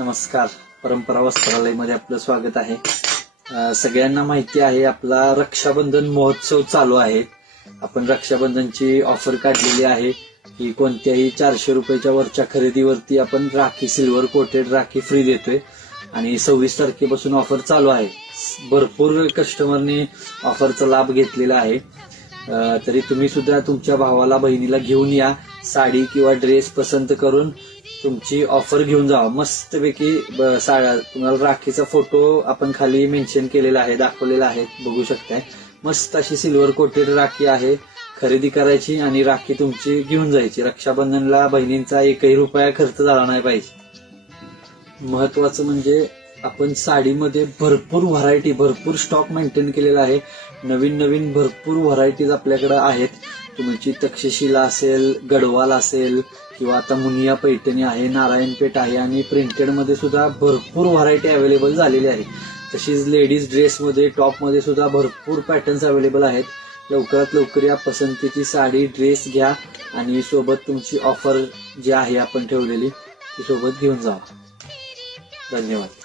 नमस्कार. परंपरा वस्त्रालयमध्ये आपलं स्वागत आहे. सगळ्यांना माहिती आहे आपला रक्षाबंधन महोत्सव चालू आहे. आपण रक्षाबंधनची ऑफर काढलेली आहे की कोणत्याही 400 रुपयाच्या वरच्या खरेदीवरती आपण rakhi, silver coated rakhi free देतोय आणि 26 तारखेपासून ऑफर चालू आहे. भरपूर कस्टमरनी ऑफरचा लाभ घेतलेला आहे. तरी तुम्ही सुद्धा तुमच्या भावाला, बहिणीला घेऊन या. साडी किंवा ड्रेस पसंत करून तुमची ऑफर घेऊन जावा. मस्तपैकी तुम्हाला राखीचा फोटो आपण खाली मेन्शन केलेला आहे, दाखवलेला आहे, बघू शकताय. मस्त अशी सिल्वर कोटेड राखी आहे. खरेदी करायची आणि राखी तुमची घेऊन जायची. रक्षाबंधनला बहिणींचा एकही रुपया खर्च झाला नाही पाहिजे. महत्वाचं म्हणजे आपण साडीमध्ये भरपूर व्हरायटी, भरपूर स्टॉक मेंटेन केलेला आहे. नवीन भरपूर व्हरायटीज आपल्याकडे आहेत. तुमची तक्षशिला असेल, गडवाल असेल किंवा आता मुनिया पैठणी आहे, नारायणपेठ आहे आणि प्रिंटेडमध्ये सुद्धा भरपूर व्हरायटी अवेलेबल झालेली आहे. तशीच लेडीज ड्रेसमध्ये, टॉपमध्ये सुद्धा भरपूर पॅटर्न्स अवेलेबल आहेत. लवकरात लवकर या पसंतीची साडी, ड्रेस घ्या आणि सोबत तुमची ऑफर जी आहे आपण ठेवलेली ती सोबत घेऊन जावा. धन्यवाद.